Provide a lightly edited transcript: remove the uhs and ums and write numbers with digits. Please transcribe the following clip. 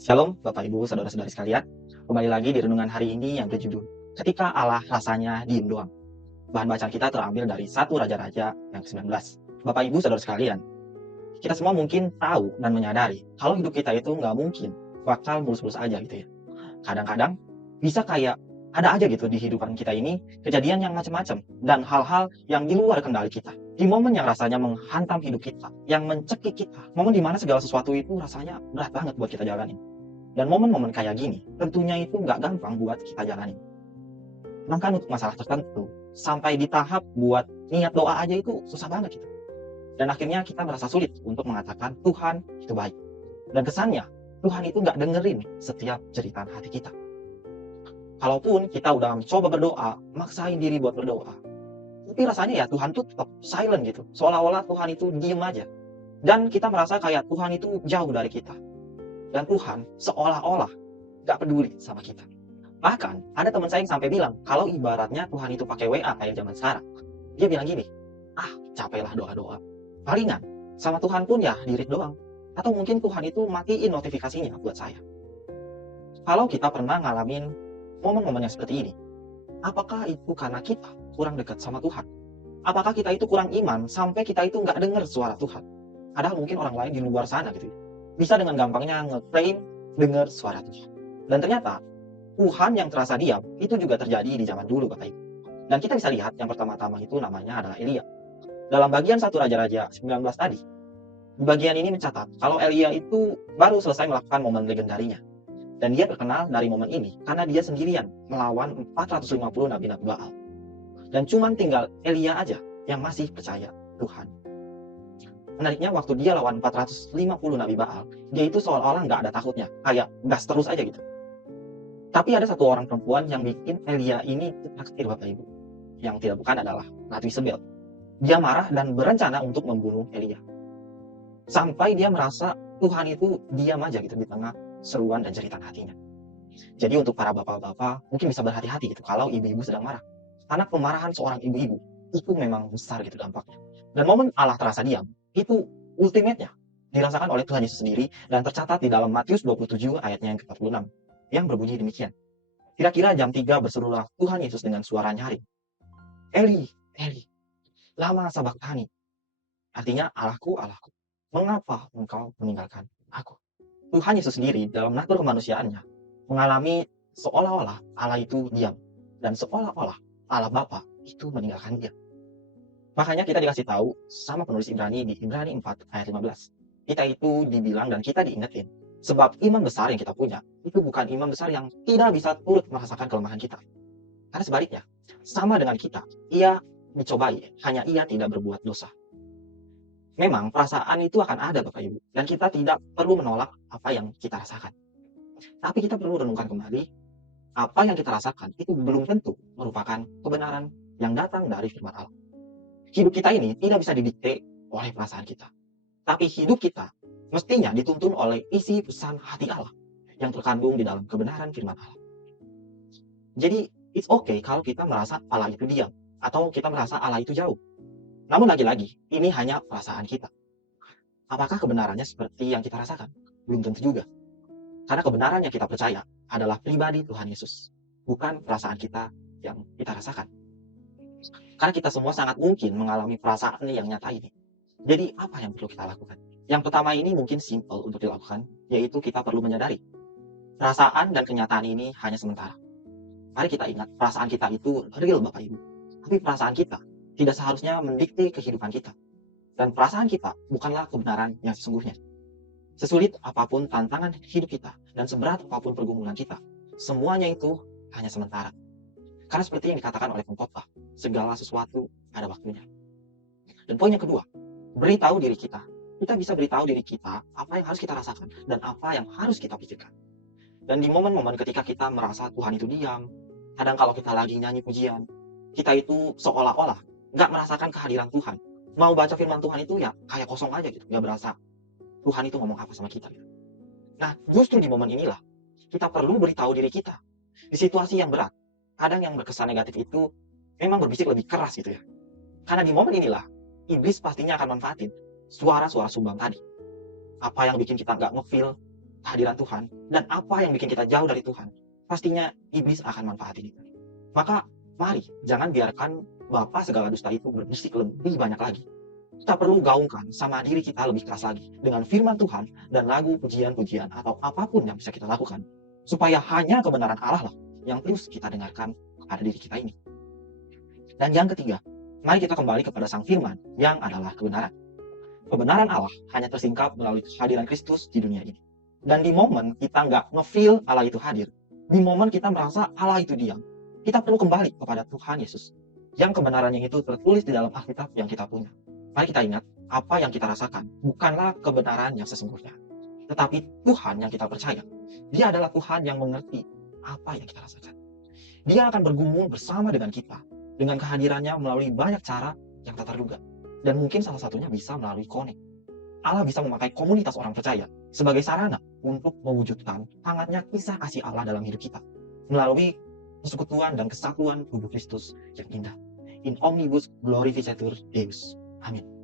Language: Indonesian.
Shalom Bapak Ibu Saudara-saudari sekalian. Kembali lagi di renungan hari ini yang berjudul Ketika Allah Rasanya Diem Doang. Bahan bacaan kita terambil dari 1 Raja-Raja yang ke-19. Bapak Ibu Saudara sekalian, kita semua mungkin tahu dan menyadari kalau hidup kita itu nggak mungkin bakal mulus-mulus aja gitu ya. Kadang-kadang bisa kayak ada aja gitu di kehidupan kita ini kejadian yang macam-macam dan hal-hal yang di luar kendali kita. Di momen yang rasanya menghantam hidup kita, yang mencekik kita, momen dimana segala sesuatu itu rasanya berat banget buat kita jalanin. Dan momen-momen kayak gini, tentunya itu nggak gampang buat kita jalani. Bahkan untuk masalah tertentu, sampai di tahap buat niat doa aja itu susah banget gitu. Dan akhirnya kita merasa sulit untuk mengatakan Tuhan itu baik. Dan kesannya, Tuhan itu nggak dengerin setiap jeritan hati kita. Kalaupun kita udah mencoba berdoa, maksain diri buat berdoa, tapi rasanya ya Tuhan tuh tetap silent gitu. Seolah-olah Tuhan itu diem aja. Dan kita merasa kayak Tuhan itu jauh dari kita. Dan Tuhan seolah-olah gak peduli sama kita. Bahkan ada teman saya yang sampai bilang kalau ibaratnya Tuhan itu pakai WA kayak zaman sekarang. Dia bilang gini, capeklah doa-doa. Palingan sama Tuhan pun ya diri doang. Atau mungkin Tuhan itu matiin notifikasinya buat saya. Kalau kita pernah ngalamin momen-momen yang seperti ini, apakah itu karena kita kurang dekat sama Tuhan? Apakah kita itu kurang iman sampai kita itu gak dengar suara Tuhan? Padahal mungkin orang lain di luar sana gitu ya, bisa dengan gampangnya ngeklaim dengar suara Tuhan. Dan ternyata Tuhan yang terasa diam itu juga terjadi di zaman dulu Bapak Ibu. Dan kita bisa lihat yang pertama-tama itu namanya adalah Elia. Dalam bagian 1 Raja-Raja 19 tadi, di bagian ini mencatat kalau Elia itu baru selesai melakukan momen legendarinya. Dan dia terkenal dari momen ini karena dia sendirian melawan 450 nabi-nabi Baal. Dan cuman tinggal Elia aja yang masih percaya Tuhan. Menariknya waktu dia lawan 450 nabi Baal, dia itu seolah-olah nggak ada takutnya, kayak gas terus aja gitu. Tapi ada satu orang perempuan yang bikin Elia ini naksir Bapak Ibu. Yang tidak bukan adalah Ratu Isabel. Dia marah dan berencana untuk membunuh Elia. Sampai dia merasa Tuhan itu diam aja gitu di tengah seruan dan jeritan hatinya. Jadi untuk para bapak-bapak mungkin bisa berhati-hati gitu kalau ibu-ibu sedang marah. Karena kemarahan seorang ibu-ibu itu memang besar gitu dampaknya. Dan momen Allah terasa diam, itu ultimate-nya dirasakan oleh Tuhan Yesus sendiri dan tercatat di dalam Matius 27 ayatnya yang ke-46 yang berbunyi demikian. Kira-kira jam 3 berserulah Tuhan Yesus dengan suara nyaring. Eli, Eli, lama sabachthani. Artinya, Allahku, Allahku, mengapa engkau meninggalkan aku? Tuhan Yesus sendiri dalam natur kemanusiaannya mengalami seolah-olah Allah itu diam. Dan seolah-olah Allah Bapa itu meninggalkan dia. Makanya kita dikasih tahu sama penulis Ibrani di Ibrani 4 ayat 15. Kita itu dibilang dan kita diingetin. Sebab iman besar yang kita punya, itu bukan iman besar yang tidak bisa turut merasakan kelemahan kita. Karena sebaliknya, sama dengan kita, ia dicobai, hanya ia tidak berbuat dosa. Memang perasaan itu akan ada Bapak Ibu, dan kita tidak perlu menolak apa yang kita rasakan. Tapi kita perlu renungkan kembali, apa yang kita rasakan itu belum tentu merupakan kebenaran yang datang dari firman Allah. Hidup kita ini tidak bisa didikte oleh perasaan kita. Tapi hidup kita mestinya dituntun oleh isi pesan hati Allah yang terkandung di dalam kebenaran firman Allah. Jadi, it's okay kalau kita merasa Allah itu diam atau kita merasa Allah itu jauh. Namun lagi-lagi, ini hanya perasaan kita. Apakah kebenarannya seperti yang kita rasakan? Belum tentu juga. Karena kebenaran yang kita percaya adalah pribadi Tuhan Yesus, bukan perasaan kita yang kita rasakan. Karena kita semua sangat mungkin mengalami perasaan yang nyata ini. Jadi apa yang perlu kita lakukan? Yang pertama ini mungkin simple untuk dilakukan, yaitu kita perlu menyadari perasaan dan kenyataan ini hanya sementara. Mari kita ingat, perasaan kita itu real Bapak Ibu. Tapi perasaan kita tidak seharusnya mendikte kehidupan kita. Dan perasaan kita bukanlah kebenaran yang sesungguhnya. Sesulit apapun tantangan hidup kita dan seberat apapun pergumulan kita, semuanya itu hanya sementara. Karena seperti yang dikatakan oleh pengkhotbah, segala sesuatu ada waktunya. Dan poin yang kedua, beritahu diri kita. Kita bisa beritahu diri kita apa yang harus kita rasakan dan apa yang harus kita pikirkan. Dan di momen-momen ketika kita merasa Tuhan itu diam, kadang kalau kita lagi nyanyi pujian, kita itu seolah-olah nggak merasakan kehadiran Tuhan. Mau baca firman Tuhan itu ya kayak kosong aja gitu, nggak berasa Tuhan itu ngomong apa sama kita. Gitu. Nah, justru di momen inilah kita perlu beritahu diri kita. Di situasi yang berat, kadang yang berkesan negatif itu memang berbisik lebih keras gitu ya. Karena di momen inilah, iblis pastinya akan manfaatin suara-suara sumbang tadi. Apa yang bikin kita nggak ngefeel, kehadiran Tuhan dan apa yang bikin kita jauh dari Tuhan, pastinya iblis akan manfaatin itu. Maka mari jangan biarkan bapa segala dusta itu berbisik lebih banyak lagi. Kita perlu gaungkan sama diri kita lebih keras lagi dengan firman Tuhan dan lagu pujian-pujian atau apapun yang bisa kita lakukan, supaya hanya kebenaran Allah lah yang terus kita dengarkan kepada diri kita ini. Dan yang ketiga, mari kita kembali kepada sang firman yang adalah kebenaran. Kebenaran Allah hanya tersingkap melalui kehadiran Kristus di dunia ini. Dan di momen kita nggak nge-feel Allah itu hadir, di momen kita merasa Allah itu diam, kita perlu kembali kepada Tuhan Yesus, yang kebenarannya itu tertulis di dalam Alkitab yang kita punya. Mari kita ingat, apa yang kita rasakan bukanlah kebenaran yang sesungguhnya, tetapi Tuhan yang kita percaya. Dia adalah Tuhan yang mengerti apa yang kita rasakan. Dia akan bergumul bersama dengan kita, dengan kehadirannya melalui banyak cara yang tak terduga. Dan mungkin salah satunya bisa melalui connect. Allah bisa memakai komunitas orang percaya sebagai sarana untuk mewujudkan hangatnya kisah kasih Allah dalam hidup kita, melalui persekutuan dan kesatuan tubuh Kristus yang indah. In omnibus glorificatur Deus. Amin.